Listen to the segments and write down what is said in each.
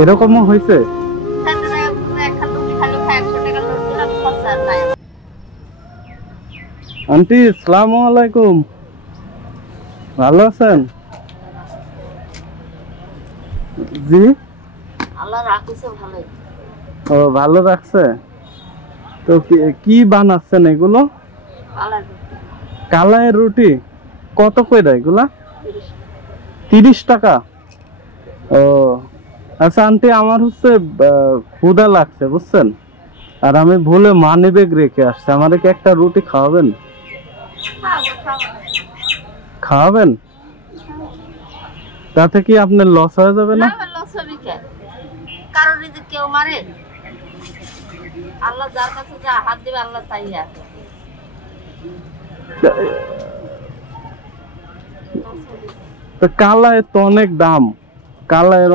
এরকমও হয়েছে? আন্টি আসসালামু আলাইকুম, ভালো আছেন? জি, আল্লাহ রাখছে ভালোই। ও ভালো রাখছে। তো কি বানাচ্ছেন এগুলো? কালাইয়ের রুটি। কত কইরা এগুলা? 30 টাকা। ও আচ্ছা আন্টি, আমার হচ্ছে ক্ষুধা লাগছে বুঝছেন, আর আমি ভুলে মানি ব্যাগ রেখে আসছি। আমারে কি একটা রুটি খাওয়াবেন? খাওয়াবেন? তাতে কি আপনার লস হয়ে যাবে না? কারণ যে কেউ মারে, আল্লাহ যার কাছে যা হাত দিবে আল্লাহ তাই আছে। তো কালায় তো অনেক দাম, কালায়ের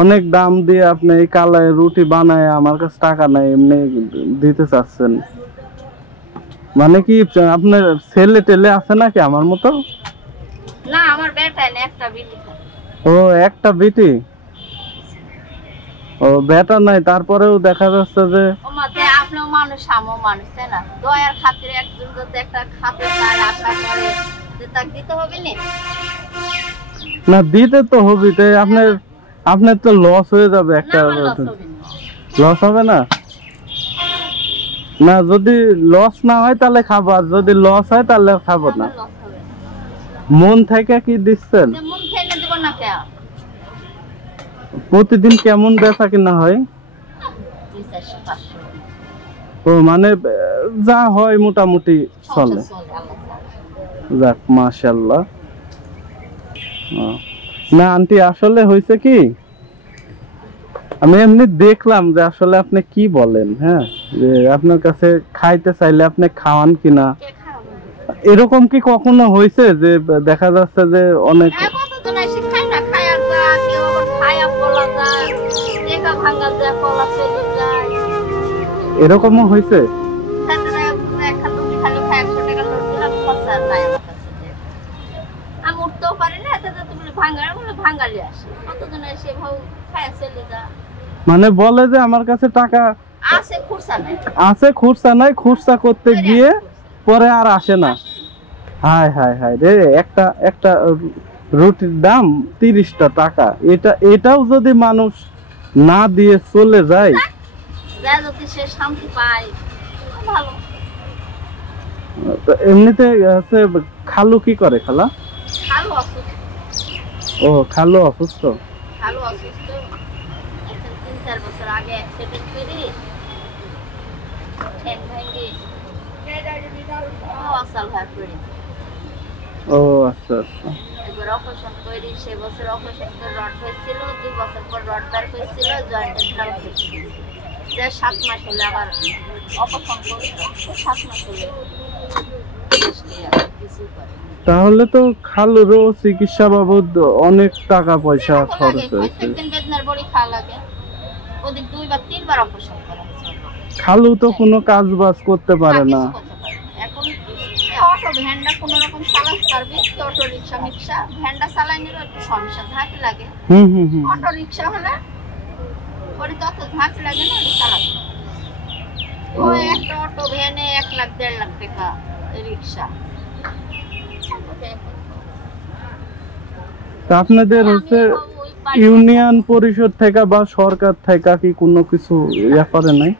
অনেক দাম দিয়ে আপনি এই কালায় রুটি বানায় আমার কাছে টাকা নাই এমনি দিতে চাচ্ছেন? মানে কি আপনার ছেলে টেলে আছে নাকি আমার মতো? না, আমার বেটা না, একটা বিটি। ও একটা বিটি। ও বেটা নাই, তারপরেও দেখা যাচ্ছে যে আপনিও মানুষ, আমিও মানুষ, তাই না? দয়ার খাতিরে একজন যদি একটা খাতে চায়, আশা করে যে তাকে দিতে হবে না, দিতে তো হবে। তাই আপনার তো লস হয়ে যাবে। একটা লস হবে না? না, যদি লস না হয় তাহলে খাবো, আর যদি লস হয় তাহলে খাবো না। মন থেকে কি দিচ্ছেন? প্রতিদিন কেমন বেচা কিনা হয়? ও মানে যা হয় মোটামুটি চলে। যাক মাশাআল্লাহ। না আন্টি, আসলে হয়েছে কি, আমি এমনি দেখলাম যে আসলে আপনি কি বলেন, হ্যাঁ, যে আপনার কাছে খাইতে চাইলে আপনি খাওয়ান কিনা, এরকম কি কখনো হয়েছে যে দেখা যাচ্ছে যে অনেক এরকমও হয়েছে? মানে বলে যে আমার কাছে টাকা আছে, খুচরা নাই, খুচরা করতে গিয়ে পরে আর আসে না। হায় হায় হায় রে, একটা রুটির দাম 30 টাকা। এটাও যদি মানুষ না দিয়ে চলে যায়, তো এমনিতে খালু কি করে? খালা? ও খালু অসুস্থ। 3-4 বছর আগে অ্যাক্সিডেন্ট করে ঠ্যাং ভেঙে অসাল হয়ে পড়ে। ও আচ্ছা আচ্ছা। একবার অপারেশন করে, সে বছর অপারেশন করে রড হয়েছিল, 2 বছর পর রড বের হয়েছিল, জয়েন্টের খারাপ হয়েছিল। যে 7 মাস হলে আবার অপারেশন করে, 7 মাস হলে কিছু করে। তাহলে তো খালুরও চিকিৎসা বাবদ অনেক টাকা পয়সা খরচ হয়েছে। খালু তো কোনো কাজ বাজ করতে পারে না। এখন অটো ভ্যানটা কোনো রকম চালাতে পারবে, অটো রিক্সা মিক্সা ভ্যানটা চালানোর একটু সমস্যা ঝাঁকি লাগে। অটো রিক্সা হলে পরে তত ঝাঁকি লাগে না, চালাতে ওই একটা অটো ভ্যানে 1 লাখ 1.5 লাখ টাকা রিক্সা। আপনাদের হচ্ছে ইউনিয়ন পরিষদ থেকে বা সরকার থেকে কি কোনো কিছু ইয়া করে নাই?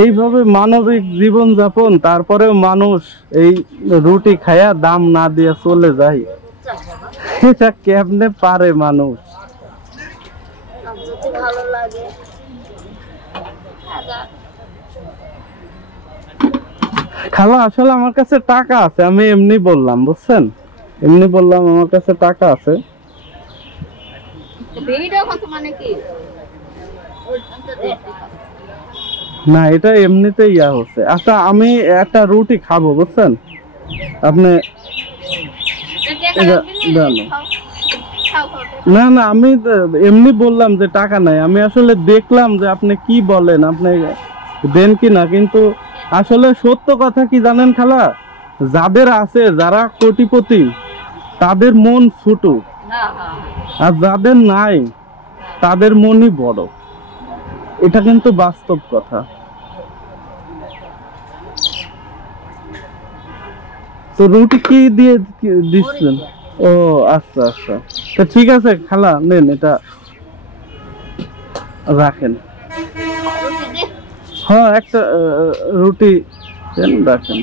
এইভাবে মানবিক জীবন যাপন, তারপরেও মানুষ এই রুটি খায়া দাম না দিয়ে চলে যায়, এটা কেমনে পারে মানুষ? ভালো লাগে। খালা আসলে আমার কাছে টাকা আছে, আমি এমনি বললাম, বুঝছেন, এমনি বললাম আমার কাছে টাকা আছে। না এটা এমনিতে ইয়া হচ্ছে। আচ্ছা আমি একটা রুটি খাবো, বুঝছেন, আপনি না না, আমি এমনি বললাম যে টাকা নাই, আমি আসলে দেখলাম যে আপনি কি বলেন, আপনি দেন কি না, কিন্তু আসলে সত্য কথা কি জানেন খালা, যাদের আছে, যারা কোটিপতি, তাদের মন ছোট, আর যাদের নাই তাদের মনই বড়। এটা কিন্তু বাস্তব কথা। তো রুটি কি দিয়ে দিচ্ছেন? ও আচ্ছা আচ্ছা, তো ঠিক আছে খালা, নেন এটা রাখেন। হ্যাঁ, একটা রুটি দেন, রাখেন।